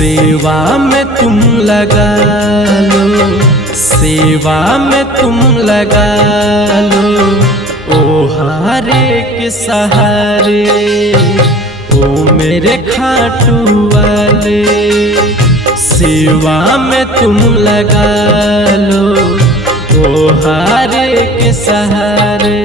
सेवा में तुम लगा लो, सेवा में तुम लगा लो, ओ हारे के सहारे, ओ मेरे खाटू वाले। सेवा में तुम लगा लो, ओ हारे के सहारे।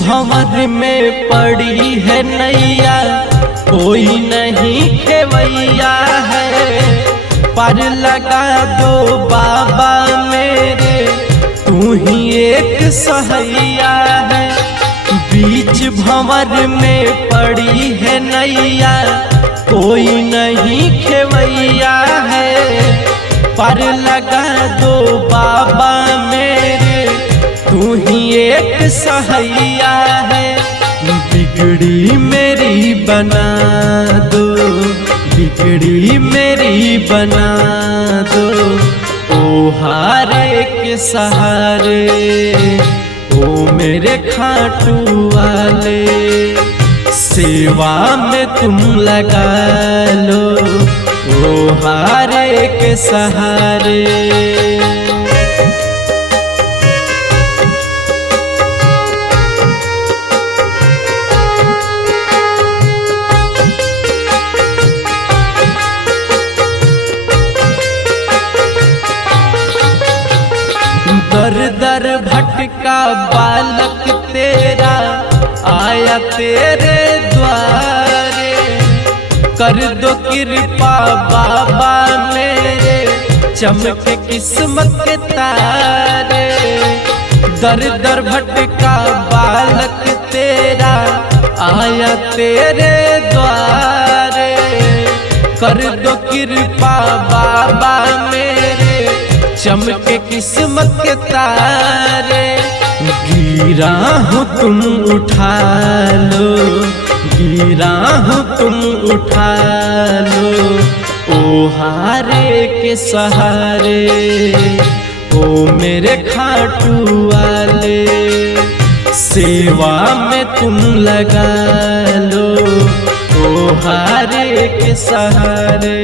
भंवर में पड़ी है नैया, कोई नहीं खेवैया है, पर लगा दो बाबा मेरे, तू ही एक सहैया है। बीच भंवर में पड़ी है नैया, कोई नहीं खेवैया है, पर लगा दो बाबा मेरे, तू ही एक सहैया है। बिगड़ी मेरी बना दो, बिगड़ी मेरी बना दो, ओ हारे के सहारे, ओ मेरे खाटू वाले। सेवा में तुम लगा लो, ओ हारे के सहारे। दर दर भटका बालक तेरा आया तेरे द्वारे, कर दो कृपा बाबा मेरे, चमके किस्मत के तारे। दर दर भटका बालक तेरा आया तेरे द्वारे, कर दो कृपा बाबा मेरे, चमके किस्मत के तारे। गिरा हूँ तुम उठा लो, गिरा हूँ तुम उठा लो, ओ हारे के सहारे, ओ मेरे खाटू वाले। सेवा में तुम लगा लो, ओ हारे के सहारे।